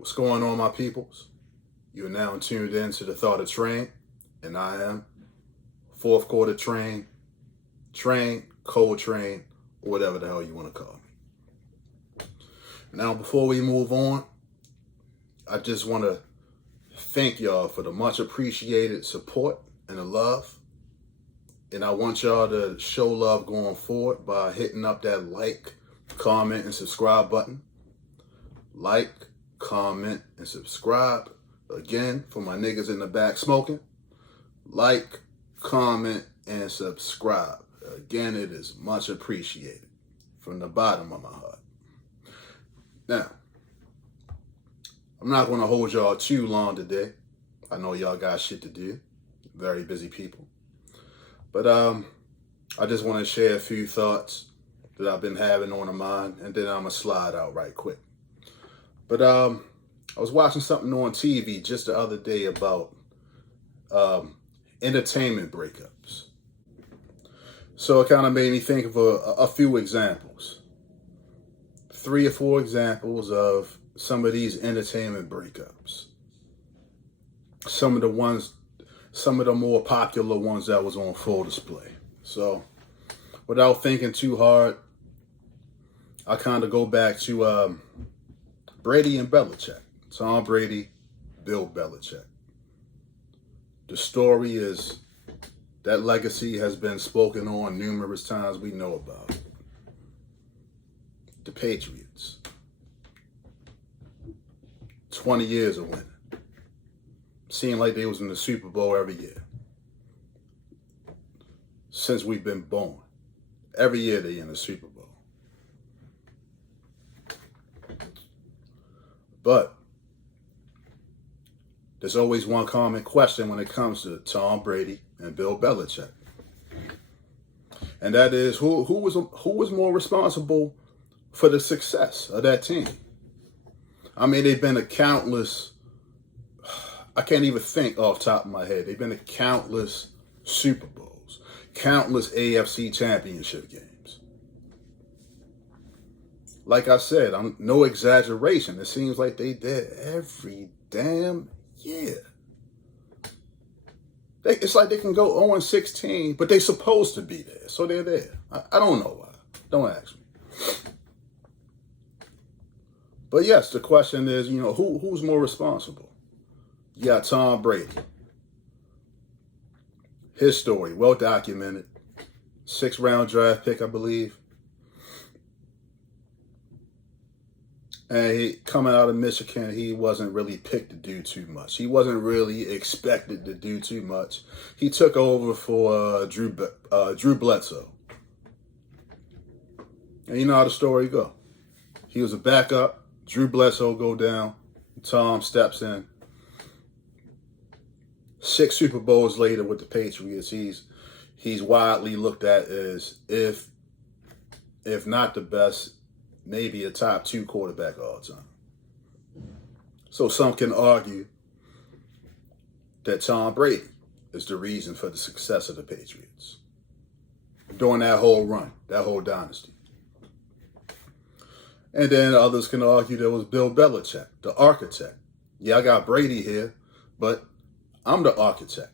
What's going on, my peoples? You are now tuned in to the Thought of TRANE, and I am fourth quarter TRANE, cold train, or whatever the hell you want to call me. Now, before we move on, I just want to thank y'all for the much appreciated support and the love. And I want y'all to show love going forward by hitting up that like, comment, and subscribe button. Like, comment, and subscribe. Again, for my niggas in the back smoking, like, comment, and subscribe. Again, it is much appreciated from the bottom of my heart. Now, I'm not going to hold y'all too long today. I know y'all got shit to do. Very busy people. But I just want to share a few thoughts that I've been having on my mind, and then I'm going to slide out right quick. But I was watching something on TV just the other day about entertainment breakups. So it kind of made me think of a few examples. 3 or 4 examples of some of these entertainment breakups. Some of the more popular ones that was on full display. So without thinking too hard, I kind of go back to Brady and Belichick. Tom Brady, Bill Belichick. The story is that legacy has been spoken on numerous times. We know about it. The Patriots. 20 years of winning. Seemed like they was in the Super Bowl every year. Since we've been born. Every year they in the Super Bowl. But there's always one common question when it comes to Tom Brady and Bill Belichick. And that is, who was more responsible for the success of that team? I mean, they've been a countless, I can't even think off the top of my head. They've been to countless Super Bowls, countless AFC championship games. Like I said, I'm no exaggeration. It seems like they did every damn year. It's like they can go 0-16, but they're supposed to be there. So they're there. I don't know why. Don't ask me. But yes, the question is, who's more responsible? You got Tom Brady. His story, well documented. 6th round draft pick, I believe. And he coming out of Michigan, he wasn't really picked to do too much. He wasn't really expected to do too much. He took over for Drew Bledsoe. And you know how the story go. He was a backup. Drew Bledsoe go down. Tom steps in. 6 Super Bowls later with the Patriots, he's widely looked at as, if not the best, maybe a top 2 quarterback all time. So some can argue that Tom Brady is the reason for the success of the Patriots during that whole run, that whole dynasty. And then others can argue there was Bill Belichick, the architect. Yeah, I got Brady here, but I'm the architect.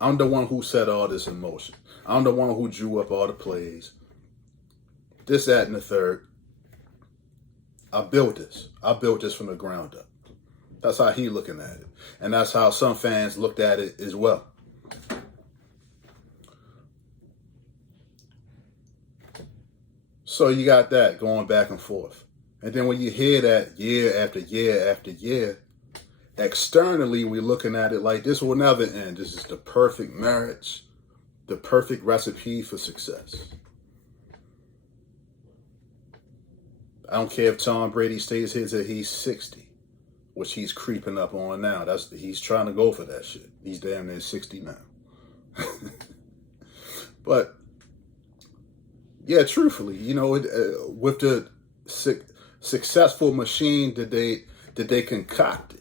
I'm the one who set all this in motion. I'm the one who drew up all the plays. This, that, and the third. I built this. I built this from the ground up. That's how he looking at it. And that's how some fans looked at it as well. So you got that going back and forth. And then when you hear that year after year after year, externally we're looking at it like this will never end. This is the perfect marriage, the perfect recipe for success. I don't care if Tom Brady stays here till he's 60, which he's creeping up on now. He's trying to go for that shit. He's damn near 60 now. But yeah, truthfully, with the successful machine that they concocted,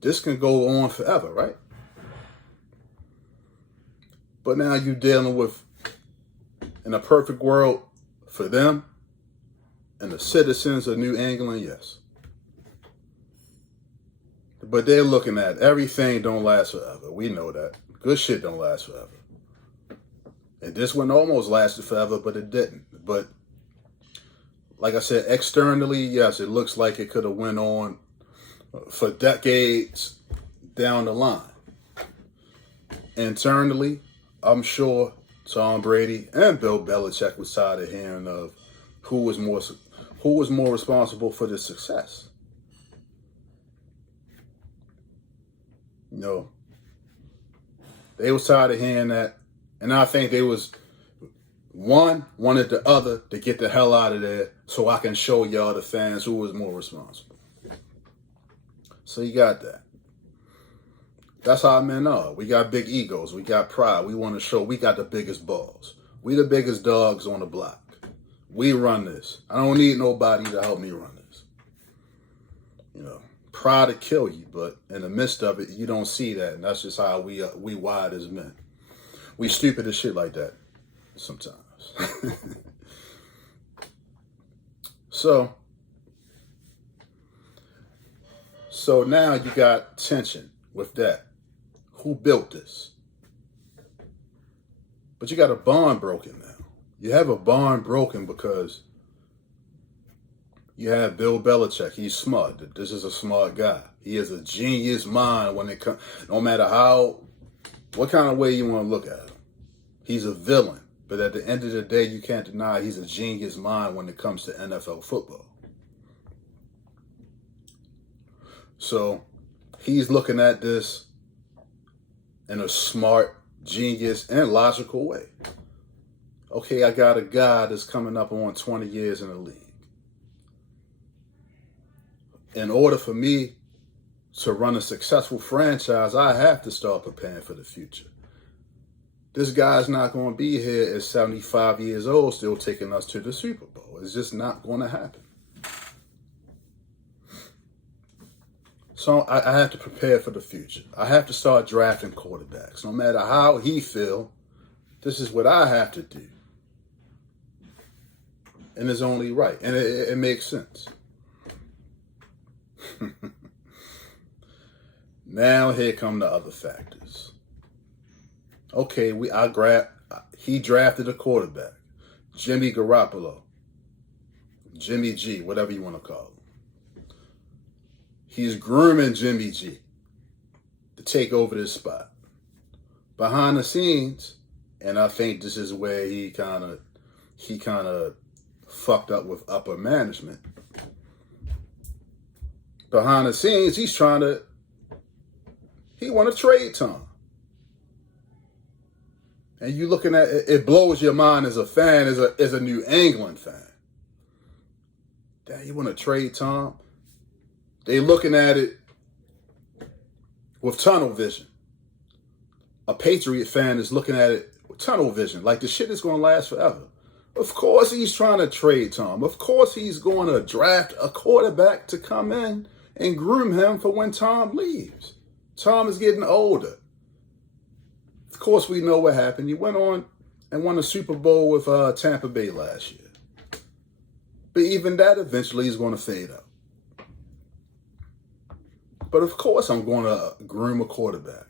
this can go on forever, right? But now you're dealing with, in a perfect world for them, and the citizens of New England, yes. But they're looking at everything don't last forever. We know that. Good shit don't last forever. And this one almost lasted forever, but it didn't. But like I said, externally, yes, it looks like it could have went on for decades down the line. Internally, I'm sure Tom Brady and Bill Belichick was tired of hearing of who was more responsible for the success. You know, they was tired of hearing that, and I think they wanted the other to get the hell out of there so I can show y'all the fans who was more responsible. So you got that. That's how men are. We got big egos. We got pride. We want to show we got the biggest balls. We the biggest dogs on the block. We run this. I don't need nobody to help me run this. You know, pride to kill you, but in the midst of it, you don't see that. And that's just how we wired as men. We stupid as shit like that sometimes. So now you got tension with that. Who built this? But you got a bond broken now. You have a bond broken because you have Bill Belichick. He's smart. This is a smart guy. He is a genius mind when it comes, no matter what kind of way you want to look at him. He's a villain. But at the end of the day, you can't deny he's a genius mind when it comes to NFL football. So he's looking at this in a smart, genius, and logical way. Okay, I got a guy that's coming up on 20 years in the league. In order for me to run a successful franchise, I have to start preparing for the future. This guy's not going to be here at 75 years old still taking us to the Super Bowl. It's just not going to happen. So I have to prepare for the future. I have to start drafting quarterbacks. No matter how he feel, this is what I have to do. And it's only right. And it makes sense. Now here come the other factors. Okay, he drafted a quarterback. Jimmy Garoppolo. Jimmy G, whatever you want to call him. He's grooming Jimmy G to take over this spot. Behind the scenes, and I think this is where he kind of fucked up with upper management. Behind the scenes, he want to trade Tom. And you looking at it blows your mind as a fan, as a New England fan. Damn, you want to trade Tom? They looking at it with tunnel vision. A Patriot fan is looking at it with tunnel vision, like the shit is going to last forever. Of course he's trying to trade Tom. Of course he's going to draft a quarterback to come in and groom him for when Tom leaves. Tom is getting older. Of course we know what happened. He went on and won a Super Bowl with Tampa Bay last year. But even that eventually is going to fade out. But of course I'm going to groom a quarterback.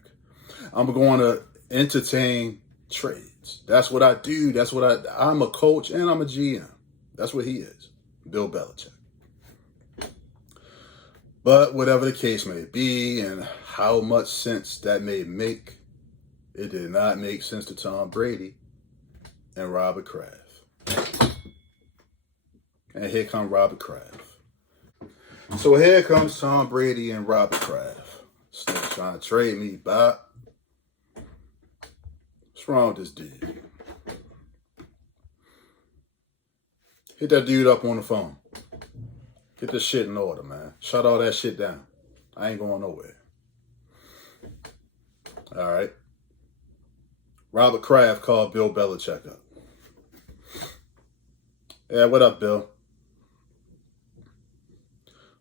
I'm going to entertain trades. That's what I do. I'm a coach and I'm a GM. That's what he is, Bill Belichick. But whatever the case may be and how much sense that may make, it did not make sense to Tom Brady and Robert Kraft. And here comes Robert Kraft. So here comes Tom Brady and Robert Kraft. Still trying to trade me, Bob. What's wrong with this dude? Hit that dude up on the phone. Get this shit in order, man. Shut all that shit down. I ain't going nowhere. All right. Robert Kraft called Bill Belichick up. Yeah, what up, Bill?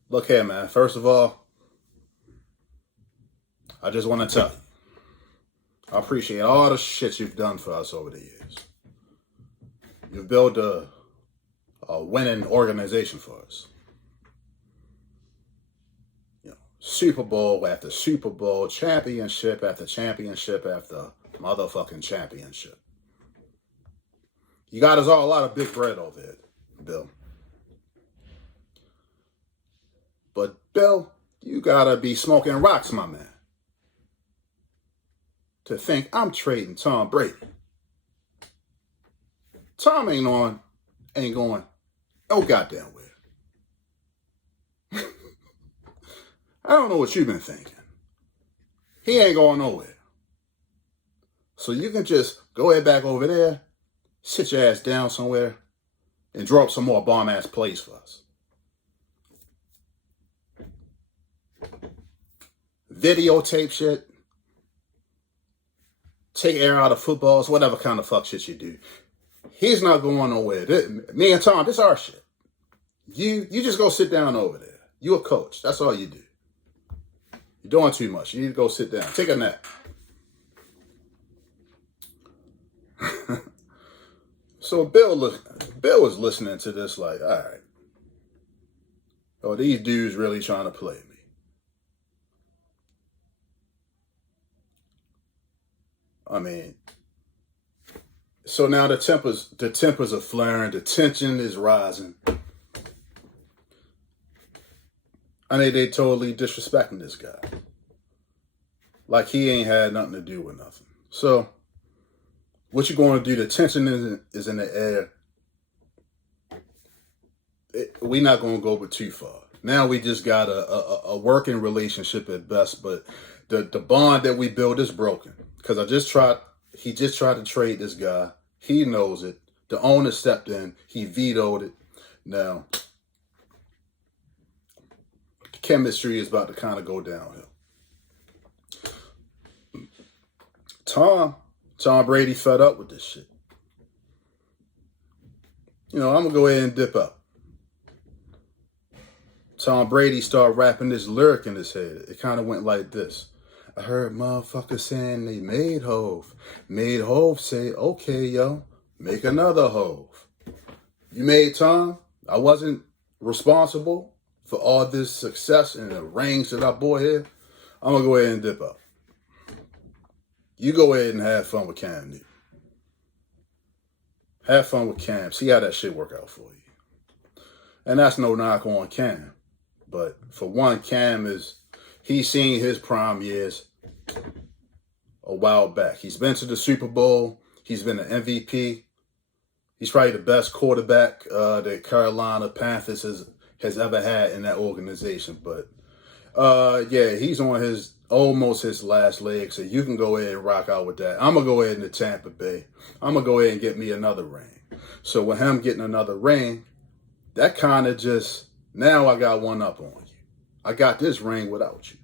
Look here, man. First of all, I just want to tell you, I appreciate all the shit you've done for us over the years. You've built a winning organization for us. Super Bowl after Super Bowl, championship after championship after motherfucking championship. You got us all a lot of big bread over here, Bill. But Bill, you gotta be smoking rocks, my man, to think I'm trading Tom Brady. Tom ain't going no goddamn where. I don't know what you've been thinking. He ain't going nowhere. So you can just go ahead back over there, sit your ass down somewhere, and draw up some more bomb-ass plays for us. Videotape shit. Take air out of footballs, whatever kind of fuck shit you do. He's not going nowhere. Me and Tom, this is our shit. You just go sit down over there. You a coach. That's all you do. You're doing too much. You need to go sit down. Take a nap. So Bill was listening to this like, all right. Oh, these dudes really trying to play me. I mean, so now the tempers are flaring, the tension is rising. I mean, they totally disrespecting this guy. Like he ain't had nothing to do with nothing. So, what you going to do? The tension is in the air. We're not going to go but too far. Now we just got a working relationship at best, but the bond that we built is broken. Because he just tried to trade this guy. He knows it. The owner stepped in. He vetoed it. Now, the chemistry is about to kind of go downhill. Tom Brady fed up with this shit. I'm going to go ahead and dip out. Tom Brady started rapping this lyric in his head. It kind of went like this. I heard motherfuckers saying they made Hove. Made Hove say, okay, yo, make another Hove. You made Tom. I wasn't responsible for all this success and the rings that I bought here. I'm going to go ahead and dip out. You go ahead and have fun with Cam Newton. Have fun with Cam. See how that shit work out for you. And that's no knock on Cam. But for one, he's seen his prime years a while back. He's been to the Super Bowl. He's been an MVP. He's probably the best quarterback that Carolina Panthers has ever had in that organization. But he's on almost his last leg. So you can go ahead and rock out with that. I'm going to go ahead into Tampa Bay. I'm going to go ahead and get me another ring. So with him getting another ring, that kind of just, now I got one up on you. I got this ring without you.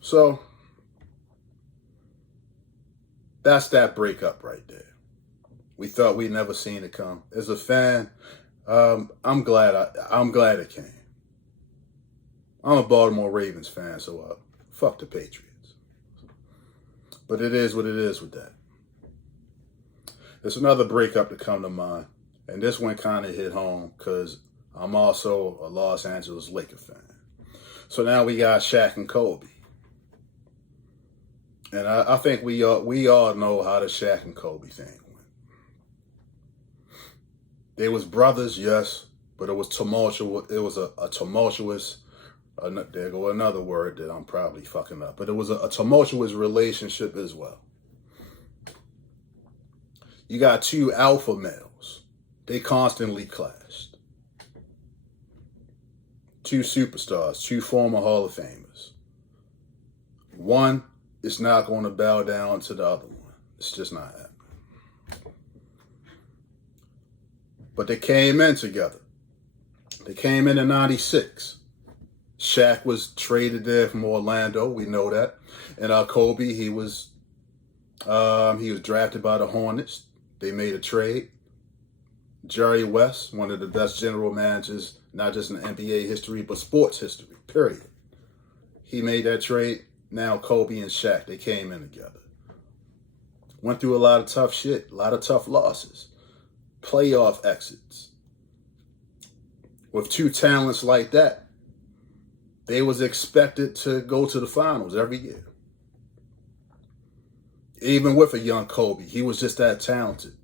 So that's that breakup right there. We thought we'd never seen it come. As a fan, I'm glad it came. I'm a Baltimore Ravens fan, so fuck the Patriots. But it is what it is with that. There's another breakup to come to mind, and this one kind of hit home because I'm also a Los Angeles Lakers fan. So now we got Shaq and Kobe. And I think we all know how the Shaq and Kobe thing went. They was brothers, yes, but it was tumultuous. It was a tumultuous, there go another word that I'm probably fucking up, but it was a tumultuous relationship as well. You got two alpha males. They constantly clashed. Two superstars, two former Hall of Famers. One is not going to bow down to the other one. It's just not happening. But they came in together. They came in 96. Shaq was traded there from Orlando. We know that. And Kobe, he was drafted by the Hornets. They made a trade. Jerry West, one of the best general managers, not just in NBA history, but sports history, period. He made that trade. Now Kobe and Shaq, they came in together. Went through a lot of tough shit, a lot of tough losses. Playoff exits. With two talents like that, they was expected to go to the finals every year. Even with a young Kobe, he was just that talented.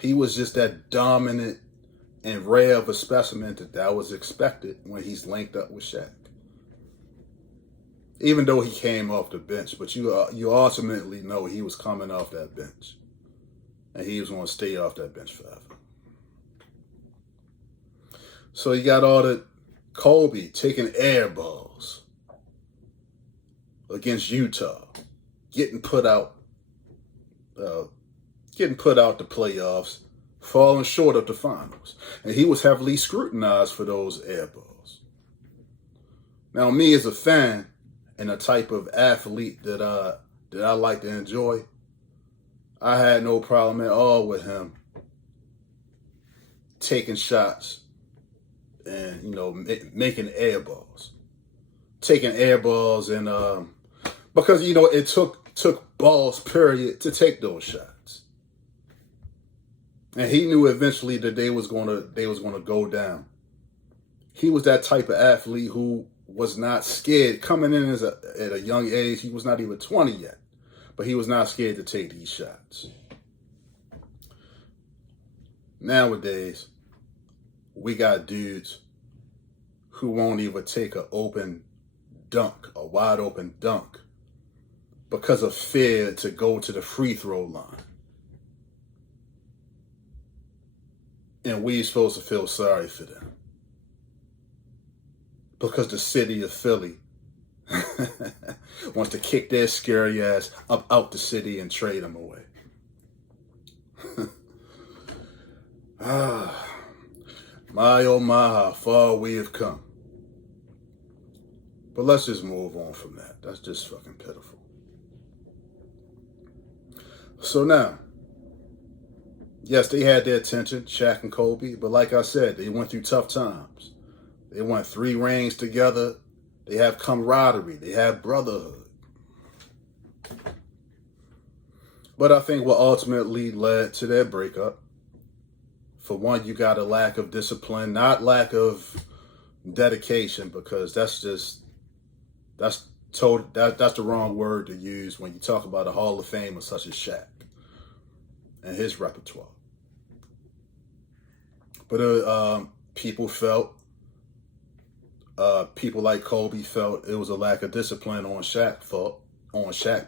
He was just that dominant and rare of a specimen that was expected when he's linked up with Shaq. Even though he came off the bench, but you ultimately know he was coming off that bench. And he was going to stay off that bench forever. So you got all the Kobe taking air balls against Utah, getting put out the playoffs, falling short of the finals. And he was heavily scrutinized for those air balls. Now, me as a fan and a type of athlete that I like to enjoy, I had no problem at all with him taking shots and, making air balls. Taking air balls and, because, it took balls, period, to take those shots. And he knew eventually that they was gonna go down. He was that type of athlete who was not scared. Coming in at a young age, he was not even 20 yet. But he was not scared to take these shots. Nowadays, we got dudes who won't even take a wide open dunk, because of fear to go to the free throw line. And we supposed to feel sorry for them. Because the city of Philly wants to kick their scary ass up out the city and trade them away. My oh my, how far we have come. But let's just move on from that. That's just fucking pitiful. So now, yes, they had their attention, Shaq and Kobe, but like I said, they went through tough times. They won 3 rings together. They have camaraderie. They have brotherhood. But I think what ultimately led to their breakup, for one, you got a lack of discipline, not lack of dedication, because that's the wrong word to use when you talk about a Hall of Famer such as Shaq and his repertoire. But people like Kobe felt it was a lack of discipline on Shaq's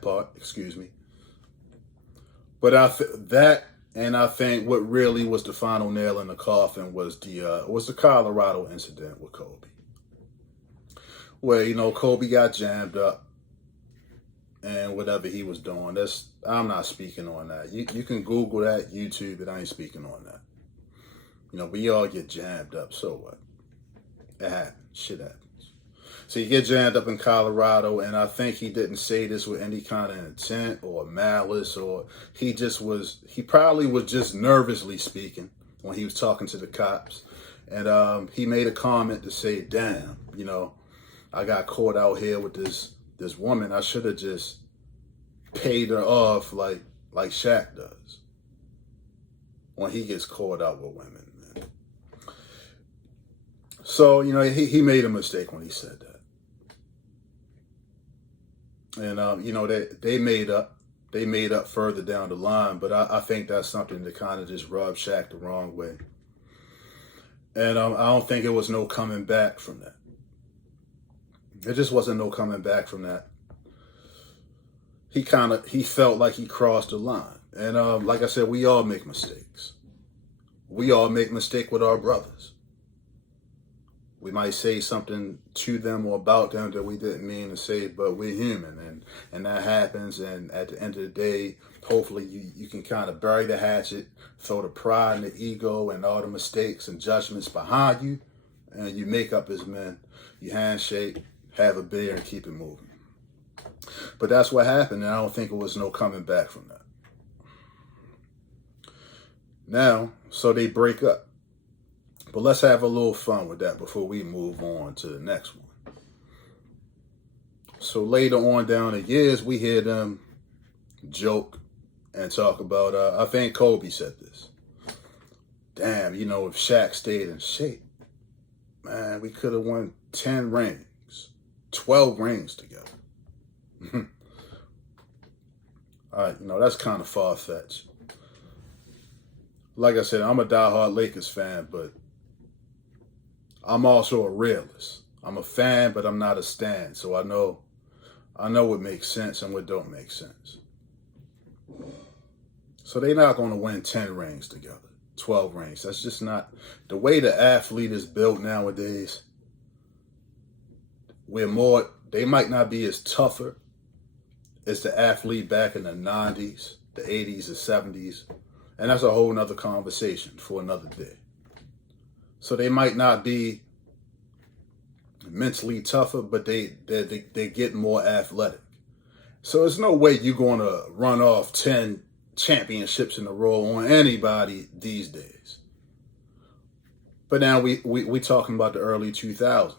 part, excuse me. But I think what really was the final nail in the coffin was the Colorado incident with Kobe, where Kobe got jammed up and whatever he was doing. I'm not speaking on that. You can Google that, YouTube it. I ain't speaking on that. We all get jammed up. So what? It happens. Shit happens. So you get jammed up in Colorado, and I think he didn't say this with any kind of intent or malice, or he probably was just nervously speaking when he was talking to the cops. And he made a comment to say, damn, I got caught out here with this woman. I should have just paid her off like Shaq does when he gets caught out with women. Man. So, he made a mistake when he said that. And, they made up. They made up further down the line, but I think that's something that kind of just rubbed Shaq the wrong way. And I don't think it was no coming back from that. There just wasn't no coming back from that. He felt like he crossed the line. And like I said, we all make mistakes. We all make mistakes with our brothers. We might say something to them or about them that we didn't mean to say, but we're human, and that happens. And at the end of the day, hopefully you can kind of bury the hatchet, throw the pride and the ego and all the mistakes and judgments behind you, and you make up as men. You handshake, have a beer, and keep it moving. But that's what happened, and I don't think it was no coming back from that. Now, so they break up. But let's have a little fun with that before we move on to the next one. So later on down the years, we hear them joke and talk about, I think Kobe said this. Damn, if Shaq stayed in shape, man, we could have won 10 rings. 12 rings together. All right, that's kind of far-fetched. Like I said, I'm a diehard Lakers fan, but I'm also a realist. I'm a fan, but I'm not a stan. So I know what makes sense and what don't make sense. So they're not going to win 10 rings together, 12 rings. That's just not the way the athlete is built nowadays. They might not be as tougher as the athlete back in the 90s, the 80s, the 70s. And that's a whole nother conversation for another day. So they might not be mentally tougher, but they get more athletic. So there's no way you're going to run off 10 championships in a row on anybody these days. But now we talking about the early 2000s.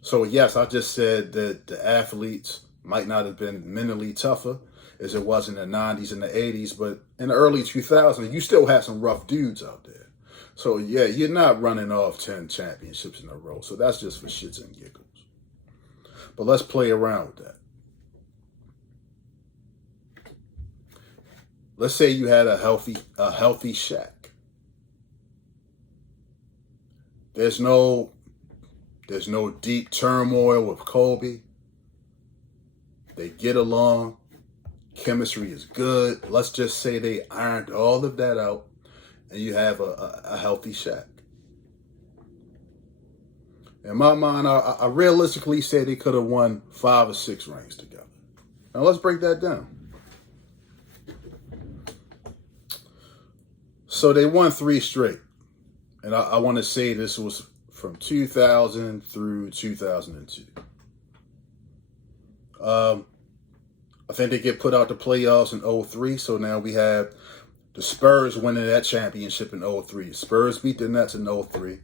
So yes, I just said that the athletes might not have been mentally tougher as it was in the 90s and the 80s, but in the early 2000s, you still had some rough dudes out there. So yeah, you're not running off 10 championships in a row. So that's just for shits and giggles. But let's play around with that. Let's say you had a healthy Shaq. There's no deep turmoil with Kobe. They get along. Chemistry is good. Let's just say they ironed all of that out, and you have a healthy Shaq. In my mind, I realistically say they could have won 5 or 6 rings together. Now let's break that down. So they won 3 straight. And I want to say this was from 2000 through 2002. I think they get put out the playoffs in 2003. So now we have the Spurs winning that championship in 2003. Spurs beat the Nets in 2003.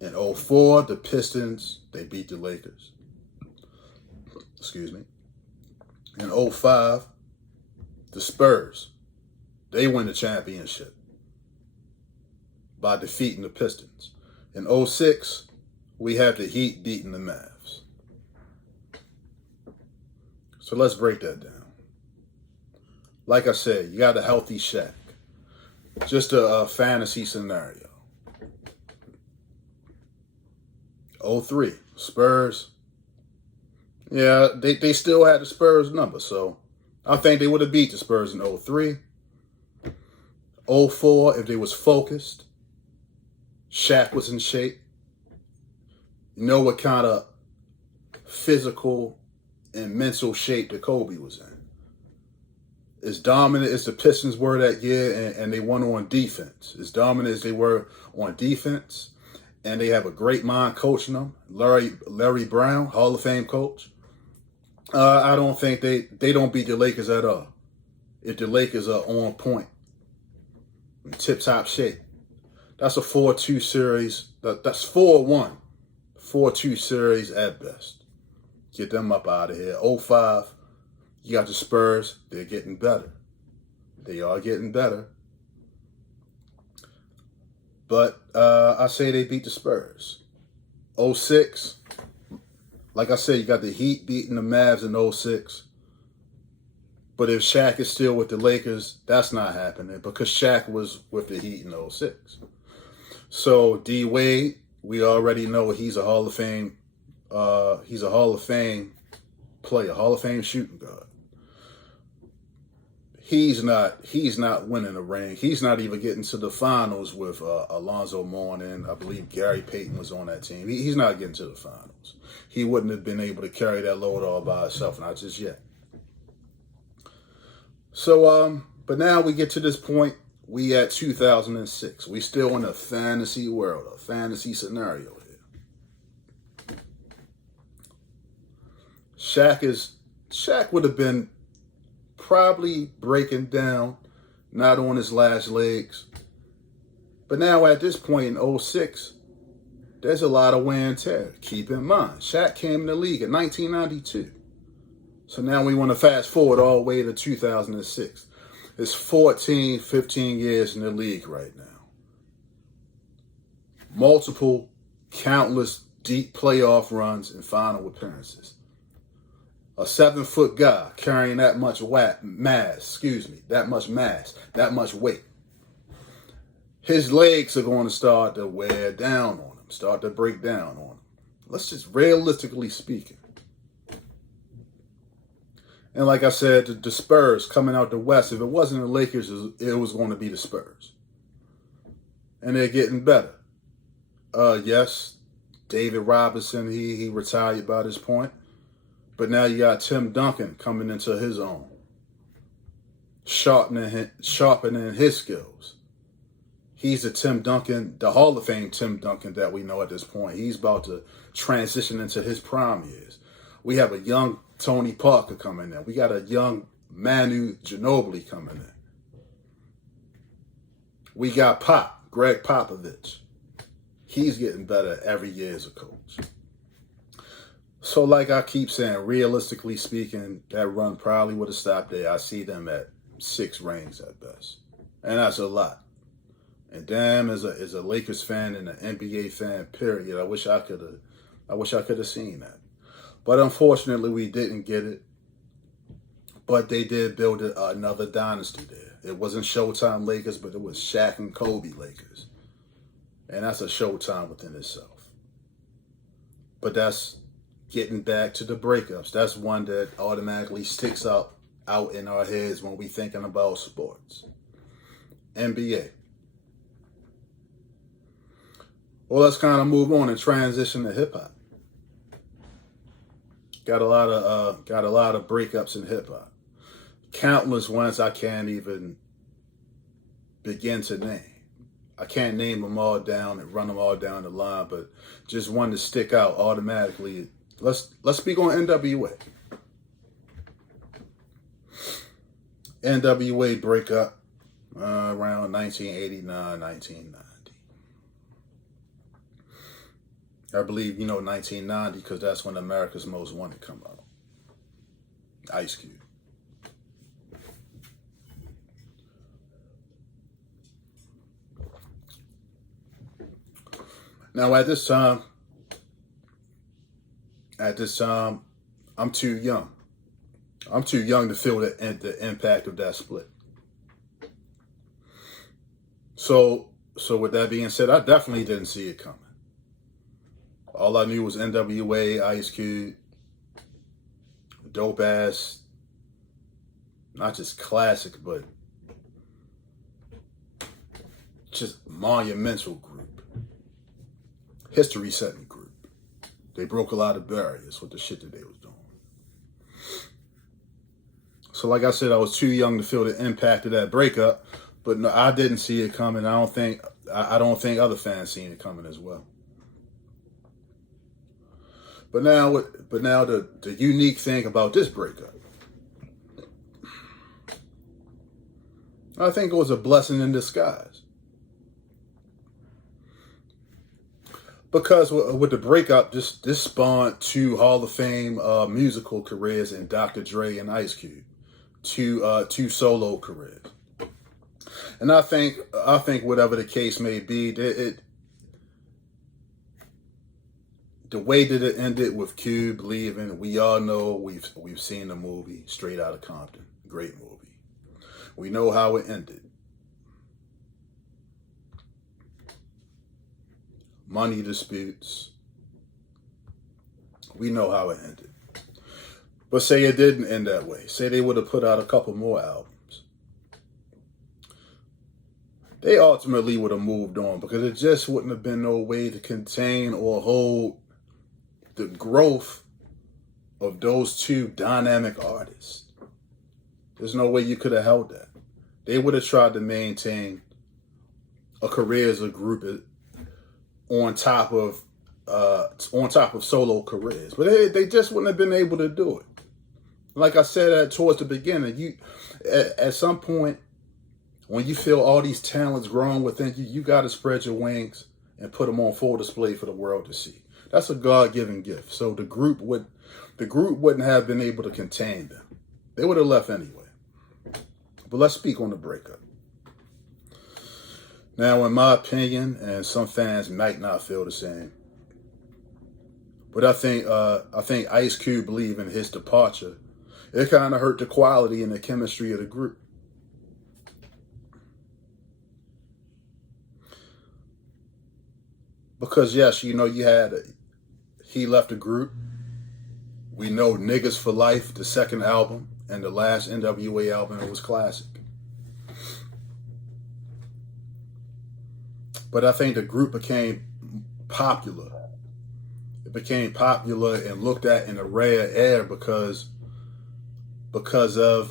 In 2004, the Pistons, they beat the Lakers. Excuse me. In 2005, the Spurs, they win the championship by defeating the Pistons. In 2006, we have the Heat beating the Mavs. So let's break that down. Like I said, you got a healthy Shaq. Just a fantasy scenario. 2003, Spurs. Yeah, they still had the Spurs number, so I think they would have beat the Spurs in 2003. 2004, if they was focused, Shaq was in shape. You know what kind of physical and mental shape that Kobe was in. As dominant as the Pistons were that year, and they won on defense. As dominant as they were on defense, and they have a great mind coaching them. Larry Brown, Hall of Fame coach. I don't think they don't beat the Lakers at all. If the Lakers are on point, in tip-top shape. That's a 4-2 series. That's 4-1. 4-2 series at best. Get them up out of here. 2005, you got the Spurs. They're getting better. They are getting better. But I say they beat the Spurs. 2006, like I said, you got the Heat beating the Mavs in 2006. But if Shaq is still with the Lakers, that's not happening because Shaq was with the Heat in 2006. So N.W.A, we already know he's a Hall of Fame. He's a Hall of Fame player, Hall of Fame shooting guard. He's not winning a ring. He's not even getting to the finals with Alonzo Mourning. I believe Gary Payton was on that team. He's not getting to the finals. He wouldn't have been able to carry that load all by himself, not just yet. So, but now we get to this point. We at 2006. We still in a fantasy world, a fantasy scenario here. Shaq would have been probably breaking down, not on his last legs. But now at this point in 2006, there's a lot of wear and tear. Keep in mind, Shaq came in the league in 1992. So now we want to fast forward all the way to 2006. It's 14, 15 years in the league right now. Countless deep playoff runs, and final appearances. A 7-foot guy carrying that much mass, that much weight. His legs are going to start to wear down on him, start to break down on him. Let's just realistically speaking. And like I said, the Spurs coming out the West, if it wasn't the Lakers, it was going to be the Spurs. And they're getting better. Yes, David Robinson, he retired by this point. But now you got Tim Duncan coming into his own. Sharpening his skills. He's the Hall of Fame Tim Duncan that we know at this point. He's about to transition into his prime years. We have a young Tony Parker coming in. We got a young Manu Ginobili coming in. We got Greg Popovich. He's getting better every year as a coach. So like I keep saying, realistically speaking, that run probably would have stopped there. I see them at 6 rings at best. And that's a lot. And damn, as a Lakers fan and an NBA fan, period, I wish I could have seen that. But unfortunately, we didn't get it. But they did build another dynasty there. It wasn't Showtime Lakers, but it was Shaq and Kobe Lakers. And that's a Showtime within itself. But that's getting back to the breakups. That's one that automatically sticks out in our heads when we thinking about sports. NBA. Well, let's kind of move on and transition to hip hop. Got a lot of breakups in hip hop. Countless ones I can't even begin to name. I can't name them all down and run them all down the line, but just one to stick out automatically. Let's speak on N.W.A. N.W.A. breakup around 1989, 1990. I believe 1990 because that's when America's Most Wanted come out. Ice Cube. Now at this time, I'm too young. I'm too young to feel the impact of that split. So with that being said, I definitely didn't see it coming. All I knew was N.W.A, Ice Cube, dope ass, not just classic, but just monumental group. History setting group. They broke a lot of barriers with the shit that they was doing. So like I said, I was too young to feel the impact of that breakup, but no, I didn't see it coming. I don't think other fans seen it coming as well. But now the unique thing about this breakup, I think it was a blessing in disguise. Because with the breakup, this spawned 2 Hall of Fame musical careers in Dr. Dre and Ice Cube, 2 solo careers. And I think whatever the case may be, the way that it ended with Cube leaving, we all know, we've seen the movie Straight Outta Compton. Great movie. We know how it ended. Money disputes. We know how it ended. But say it didn't end that way. Say they would have put out a couple more albums. They ultimately would have moved on because it just wouldn't have been no way to contain or hold the growth of those 2 dynamic artists. There's no way you could have held that. They would have tried to maintain a career as a group on top of solo careers, but they just wouldn't have been able to do it. Like I said towards the beginning, at some point when you feel all these talents growing within you, you got to spread your wings and put them on full display for the world to see. That's a God-given gift. So the group wouldn't have been able to contain them. They would have left anyway. But let's speak on the breakup. Now, in my opinion, and some fans might not feel the same, But I think Ice Cube believing his departure, it kind of hurt the quality and the chemistry of the group. Because yes, you know, he left the group. We know Niggas for Life, the second album, and the last N.W.A. album, it was classic. But I think the group became popular. It became popular and looked at in a rare air because of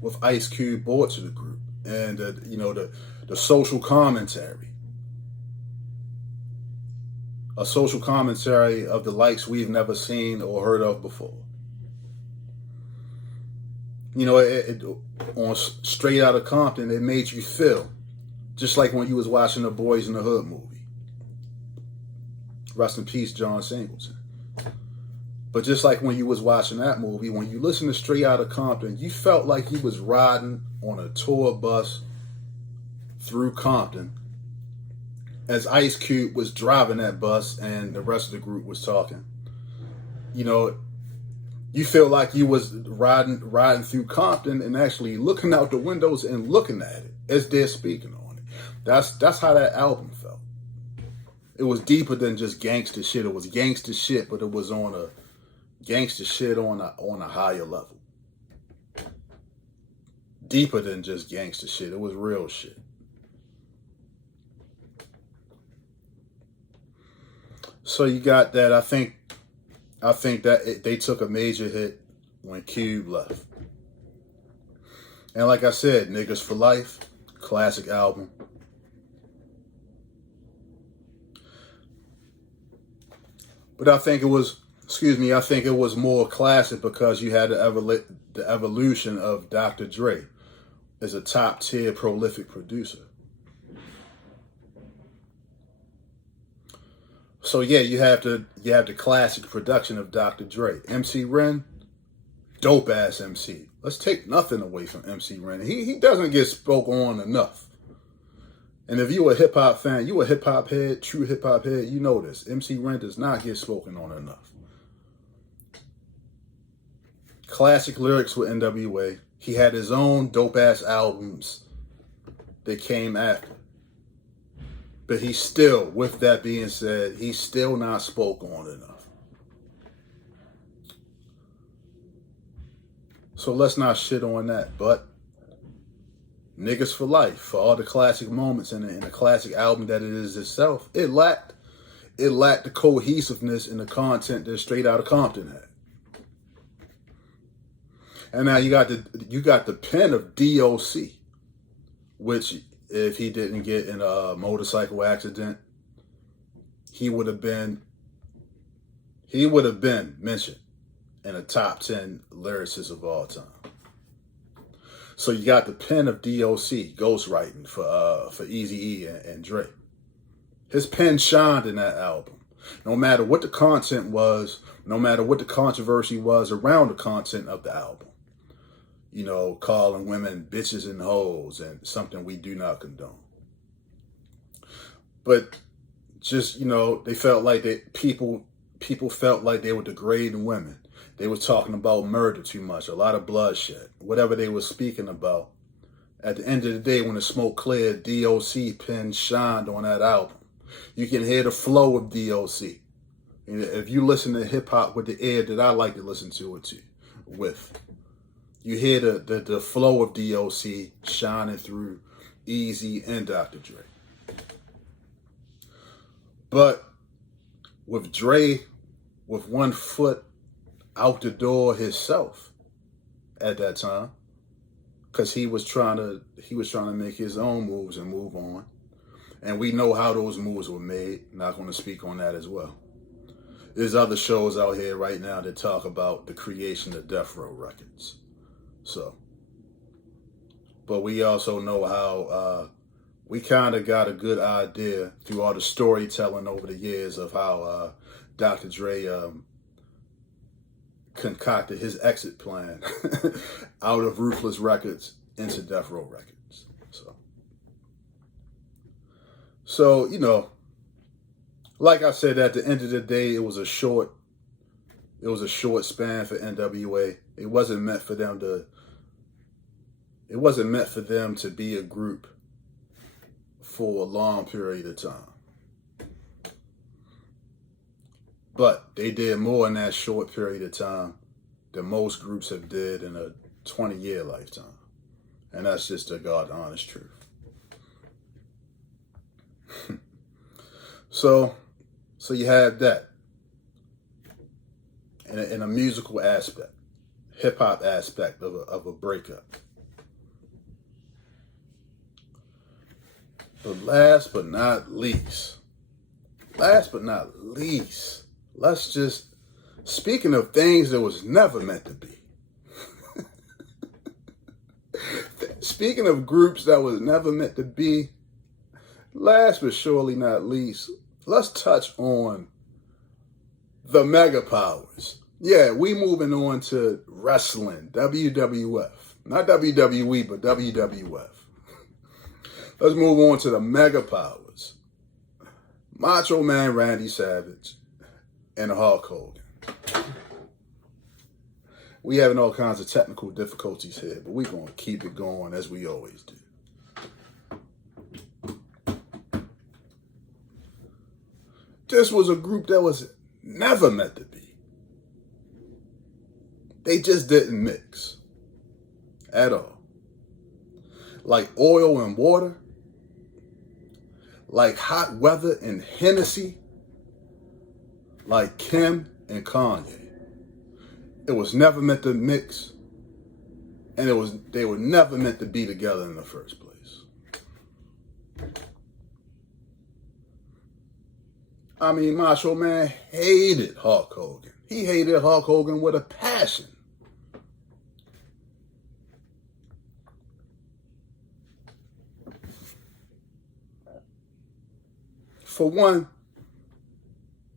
what Ice Cube brought to the group, and you know, the social commentary, a social commentary of the likes we've never seen or heard of before. You know, on Straight Outta Compton, it made you feel just like when you was watching the Boys in the Hood movie. Rest in peace, John Singleton. But just like when you was watching that movie, when you listen to Straight Outta Compton, you felt like you was riding on a tour bus through Compton as Ice Cube was driving that bus and the rest of the group was talking. You know, you feel like you was riding through Compton and actually looking out the windows and looking at it as they're speaking on it. That's how that album felt. It was deeper than just gangster shit. It was gangster shit, but it was on a gangster shit on a higher level. Deeper than just gangster shit. It was real shit. So you got that. I think that they took a major hit when Cube left. And like I said, Niggas for Life, classic album. But I think it was more classic because you had the evolution of Dr. Dre as a top tier prolific producer. So yeah, you have the classic production of Dr. Dre. MC Ren, dope ass MC. Let's take nothing away from MC Ren. He doesn't get spoke on enough. And if you a hip hop fan, you a hip hop head, true hip hop head, you know this. MC Ren does not get spoken on enough. Classic lyrics with N.W.A. He had his own dope ass albums that came after. But he's still, with that being said, he's still not spoke on enough. So let's not shit on that. But Niggas for Life, for all the classic moments in the classic album that it is itself, it lacked the cohesiveness in the content that Straight Outta Compton had. And now you got the pen of DOC, which if he didn't get in a motorcycle accident, he would have been mentioned in a top 10 lyricists of all time. So you got the pen of DOC ghostwriting for Eazy-E and Dre. His pen shined in that album. No matter what the content was, no matter what the controversy was around the content of the album. You know, calling women bitches and hoes, and something we do not condone. But just, you know, they felt like people felt like they were degrading women. They were talking about murder too much, a lot of bloodshed, whatever they were speaking about. At the end of the day, when the smoke cleared, DOC pen shined on that album. You can hear the flow of DOC. If you listen to hip hop with the ear that I like to listen to it with, you hear the flow of DOC shining through Eazy and Dr. Dre. But with Dre, with one foot out the door himself at that time, because he was trying to make his own moves and move on. And we know how those moves were made. Not going to speak on that as well. There's other shows out here right now that talk about the creation of Death Row Records. So, but we also know how we kind of got a good idea through all the storytelling over the years of how Dr. Dre concocted his exit plan out of Ruthless Records into Death Row Records. So you know, like I said, at the end of the day, it was a short span for N.W.A. It wasn't meant for them to be a group for a long period of time. But they did more in that short period of time than most groups have did in a 20-year lifetime. And that's just the God honest truth. So you have that. In a musical aspect, hip-hop aspect of a breakup. But last but not least, let's just, speaking of things that was never meant to be. Speaking of groups that was never meant to be, last but surely not least, let's touch on the mega powers. Yeah, we moving on to wrestling, WWF. Not WWE, but WWF. Let's move on to the mega powers. Macho Man Randy Savage and Hulk Hogan. We having all kinds of technical difficulties here, but we're going to keep it going as we always do. This was a group that was never meant to be. They just didn't mix at all. Like oil and water, like hot weather and Hennessy, like Kim and Kanye. It was never meant to mix, and they were never meant to be together in the first place. I mean, Macho Man hated Hulk Hogan. He hated Hulk Hogan with a passion. For one,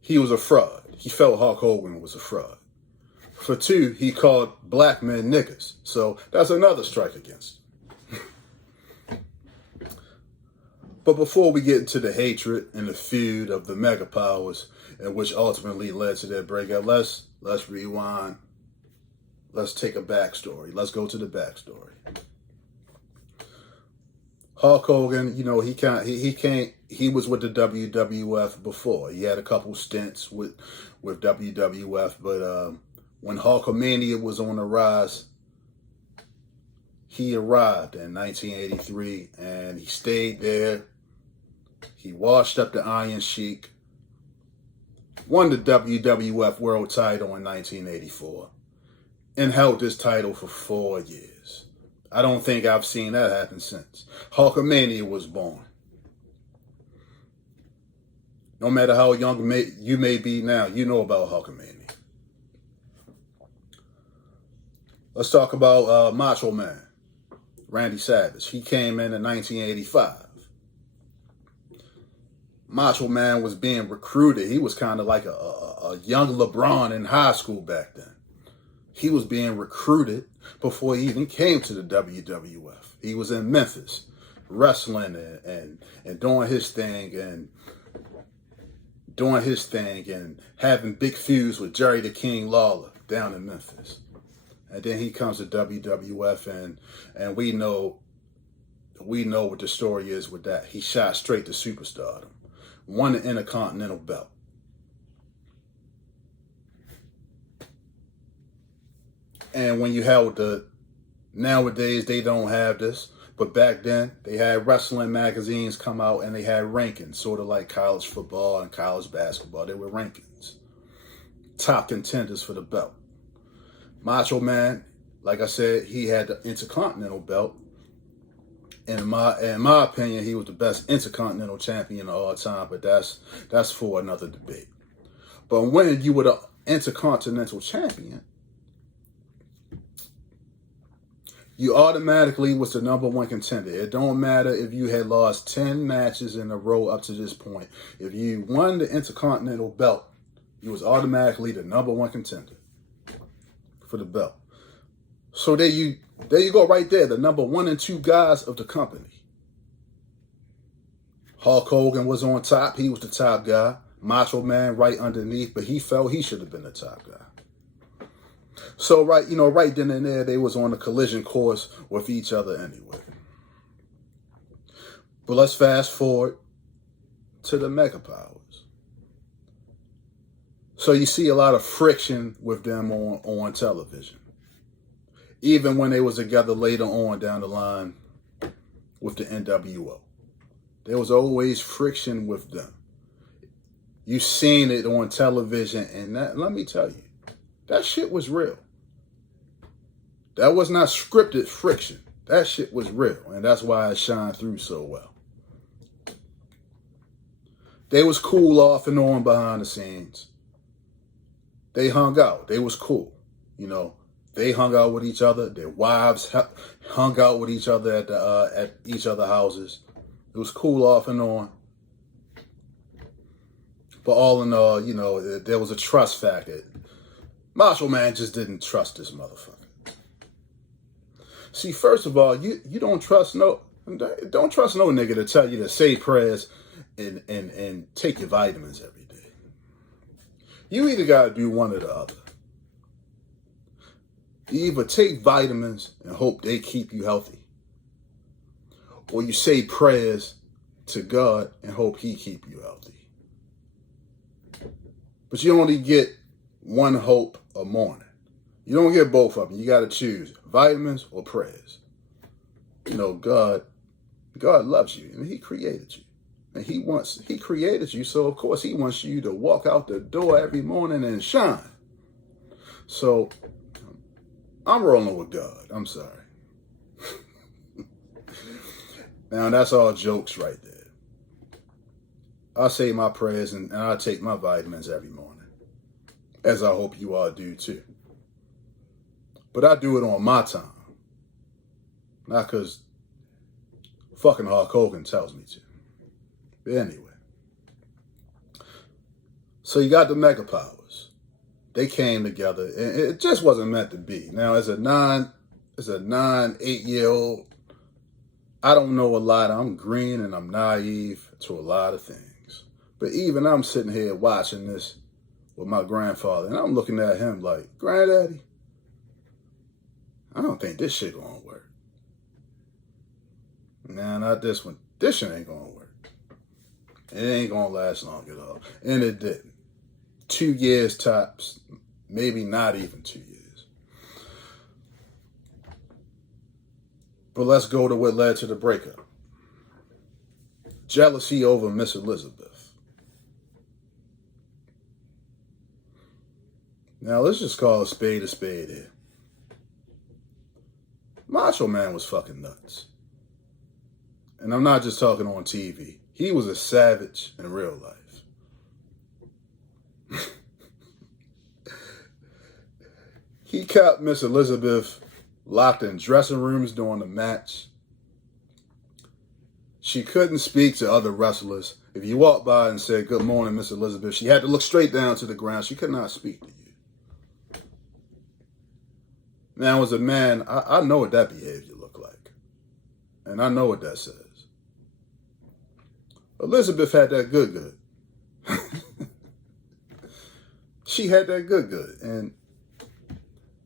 he was a fraud. He felt Hulk Hogan was a fraud. For two, he called black men niggas. So that's another strike against him. But before we get into the hatred and the feud of the mega powers, and which ultimately led to their breakup, let's rewind. Let's take a backstory. Let's go to the backstory. Hulk Hogan, you know, he was with the WWF before. He had a couple stints with WWF, but when Hulkamania was on the rise, he arrived in 1983 and he stayed there. He washed up the Iron Sheik, won the WWF World title in 1984, and held this title for 4 years. I don't think I've seen that happen since. Hulkamania was born. No matter how young you may be now, you know about Hulkamania. Let's talk about Macho Man, Randy Savage. He came in 1985. Macho Man was being recruited. He was kind of like a young LeBron in high school back then. He was being recruited before he even came to the WWF. He was in Memphis, wrestling and doing his thing and having big feuds with Jerry the King Lawler down in Memphis. And then he comes to WWF and we know what the story is with that. He shot straight to superstardom, won the Intercontinental belt. And when you held nowadays they don't have this, but back then they had wrestling magazines come out and they had rankings, sort of like college football and college basketball. They were rankings. Top contenders for the belt. Macho Man, like I said, he had the Intercontinental belt. And in my opinion, he was the best Intercontinental champion of all time, but that's for another debate. But when you were the Intercontinental champion, you automatically was the number one contender. It don't matter if you had lost 10 matches in a row up to this point. If you won the Intercontinental belt, you was automatically the number one contender for the belt. So there you go right there, the number 1 and 2 guys of the company. Hulk Hogan was on top. He was the top guy. Macho Man right underneath, but he felt he should have been the top guy. So right then and there, they was on a collision course with each other anyway. But let's fast forward to the Mega Powers. So you see a lot of friction with them on television. Even when they was together later on down the line with the N.W.A. There was always friction with them. You seen it on television, and let me tell you, that shit was real. That was not scripted friction. That shit was real, and that's why it shined through so well. They was cool off and on behind the scenes. They hung out. They was cool. They hung out with each other. Their wives hung out with each other at each other's houses. It was cool off and on. But all in all, there was a trust factor. Macho Man just didn't trust this motherfucker. See, first of all, you don't trust no nigga to tell you to say prayers and take your vitamins every day. You either gotta do one or the other. You either take vitamins and hope they keep you healthy, or you say prayers to God and hope he keep you healthy. But you only get one hope a morning. You don't get both of them. You got to choose vitamins or prayers. God loves you and he created you. And he created you, so of course he wants you to walk out the door every morning and shine. So I'm rolling with God. I'm sorry. Now that's all jokes right there. I say my prayers and I take my vitamins every morning, as I hope you all do too. But I do it on my time, not because fucking Hulk Hogan tells me to. But anyway, so you got the Mega Powers. They came together, and it just wasn't meant to be. Now, as a 8-year-old, I don't know a lot. I'm green and I'm naive to a lot of things. But even I'm sitting here watching this with my grandfather, and I'm looking at him like, Granddaddy, I don't think this shit gonna work. Nah, not this one. This shit ain't gonna work. It ain't gonna last long at all. And it didn't. 2 years tops, maybe not even 2 years. But let's go to what led to the breakup. Jealousy over Miss Elizabeth. Now, let's just call a spade here. Macho Man was fucking nuts. And I'm not just talking on TV. He was a savage in real life. He kept Miss Elizabeth locked in dressing rooms during the match. She couldn't speak to other wrestlers. If you walked by and said, "Good morning, Miss Elizabeth," she had to look straight down to the ground. She could not speak to you. Now, as a man, I know what that behavior looked like. And I know what that says. Elizabeth had that good. She had that good. And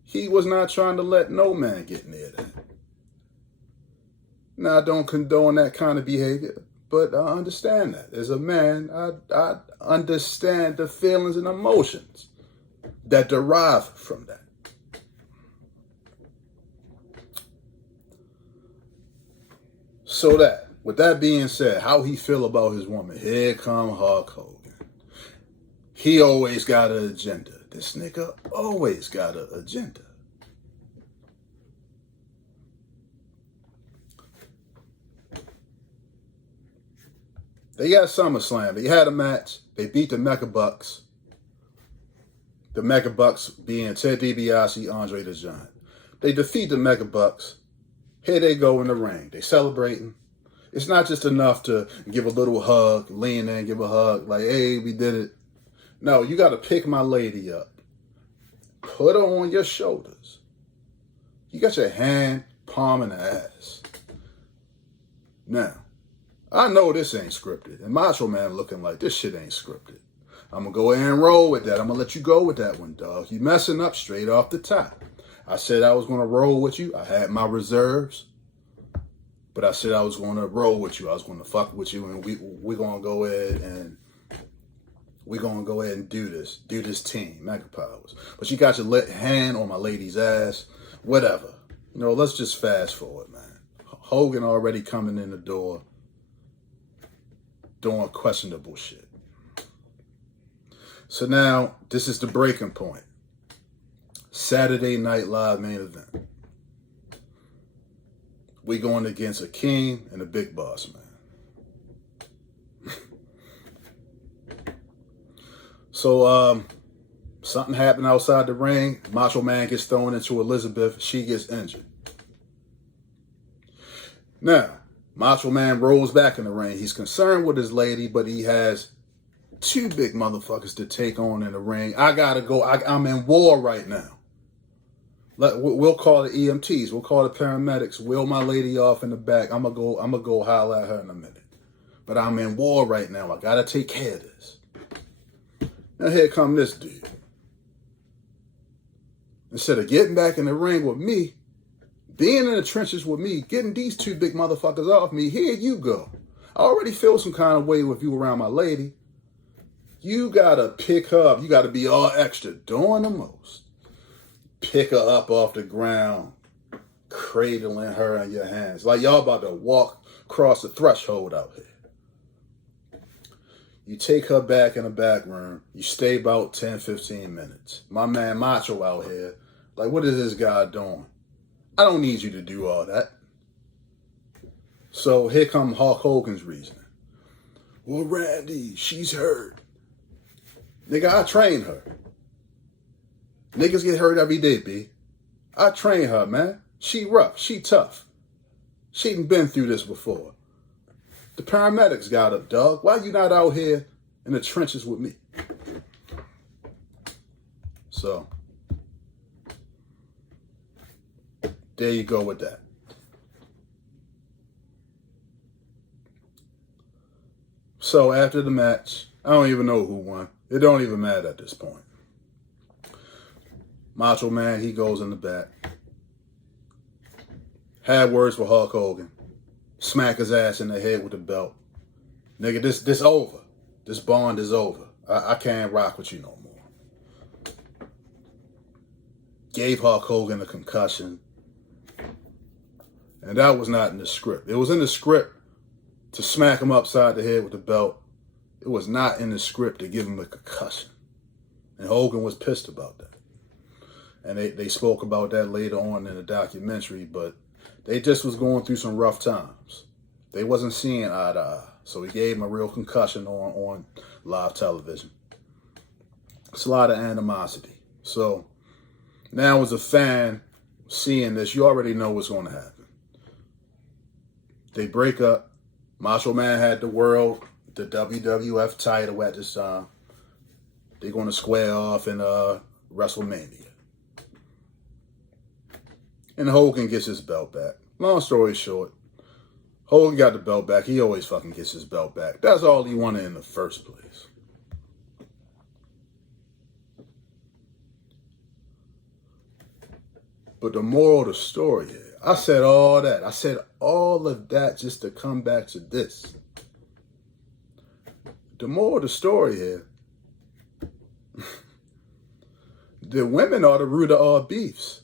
he was not trying to let no man get near that. Now, I don't condone that kind of behavior, but I understand that. As a man, I understand the feelings and emotions that derive from that. So with that being said, how he feel about his woman? Here come Hulk Hogan. He always got an agenda. This nigga always got an agenda. They got SummerSlam. They had a match. They beat the Mega Bucks. The Mega Bucks being Ted DiBiase, Andre the Giant. They defeat the Mega Bucks. Here they go in the ring. They celebrating. It's not just enough to give a little hug, lean in, give a hug, like, hey, we did it. No, you got to pick my lady up. Put her on your shoulders. You got your hand palming the ass. Now, I know this ain't scripted. And Macho Man looking like this shit ain't scripted. I'm going to go ahead and roll with that. I'm going to let you go with that one, dog. You messing up straight off the top. I said I was going to roll with you. I had my reserves. But I said I was going to roll with you. I was going to fuck with you. And we're going to go ahead and do this team, Mega Powers. But you got your hand on my lady's ass. Whatever. You know, let's just fast forward, man. Hogan already coming in the door doing questionable shit. So now, this is the breaking point. Saturday Night Live main event. We going against a king and a big boss, man. So, something happened outside the ring. Macho Man gets thrown into Elizabeth. She gets injured. Now, Macho Man rolls back in the ring. He's concerned with his lady, but he has two big motherfuckers to take on in the ring. I gotta go. I'm in war right now. We'll call the EMTs. We'll call the paramedics. Wheel my lady off in the back. I'm gonna go holler at her in a minute. But I'm in war right now. I gotta take care of this. Now here come this dude. Instead of getting back in the ring with me, being in the trenches with me, getting these two big motherfuckers off me, here you go. I already feel some kind of way with you around my lady. You gotta pick her up. You gotta be all extra, doing the most. Pick her up off the ground, cradling her in your hands. Like y'all about to walk across the threshold out here. You take her back in the back room. You stay about 10, 15 minutes. My man Macho out here. Like, what is this guy doing? I don't need you to do all that. So here come Hulk Hogan's reasoning. Well, Randy, she's hurt. Nigga, I train her. Niggas get hurt every day, B. I train her, man. She rough. She tough. She done been through this before. The paramedics got her, dog. Why you not out here in the trenches with me? So, there you go with that. So, after the match, I don't even know who won. It don't even matter at this point. Macho Man, he goes in the back. Had words with Hulk Hogan. Smack his ass in the head with the belt. Nigga, this over. This bond is over. I can't rock with you no more. Gave Hulk Hogan a concussion. And that was not in the script. It was in the script to smack him upside the head with the belt. It was not in the script to give him a concussion. And Hogan was pissed about that. And they spoke about that later on in the documentary, but they just was going through some rough times. They wasn't seeing eye to eye. So he gave him a real concussion on live television. It's a lot of animosity. So now as a fan seeing this, you already know what's going to happen. They break up. Macho Man had the WWF title at this time. They're going to square off in WrestleMania. And Hogan gets his belt back. Long story short, Hogan got the belt back. He always fucking gets his belt back. That's all he wanted in the first place. But the moral of the story here, I said all that. I said all of that just to come back to this. The moral of the story here, the women are the root of all beefs.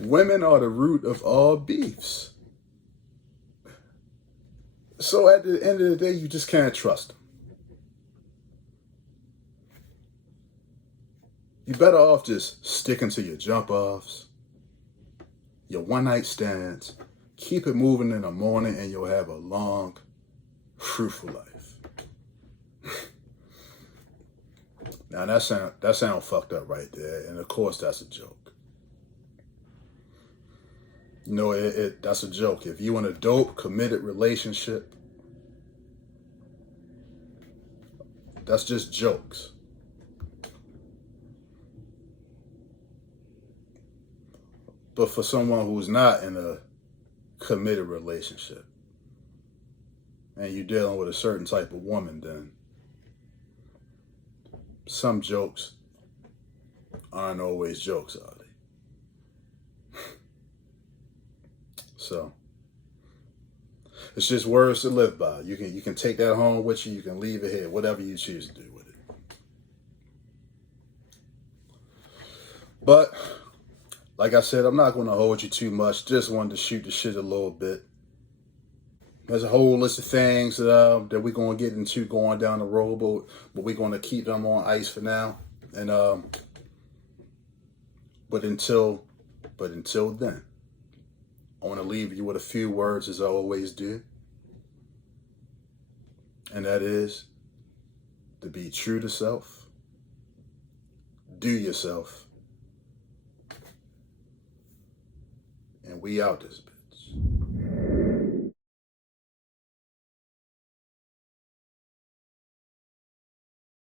Women are the root of all beefs. So at the end of the day, you just can't trust them. You better off just sticking to your jump-offs, your one-night stands, keep it moving in the morning, and you'll have a long, fruitful life. Now that sound fucked up right there, and of course that's a joke. You know, that's a joke. If you in a dope, committed relationship, that's just jokes. But for someone who's not in a committed relationship, and you're dealing with a certain type of woman, then some jokes aren't always jokes, are they? So it's just words to live by. You can take that home with you. You can leave it here. Whatever you choose to do with it. But like I said, I'm not going to hold you too much. Just wanted to shoot the shit a little bit. There's a whole list of things that we're going to get into going down the road, but we're going to keep them on ice for now. And but until then, I want to leave you with a few words, as I always do, and that is to be true to self, do yourself, and we out this bitch.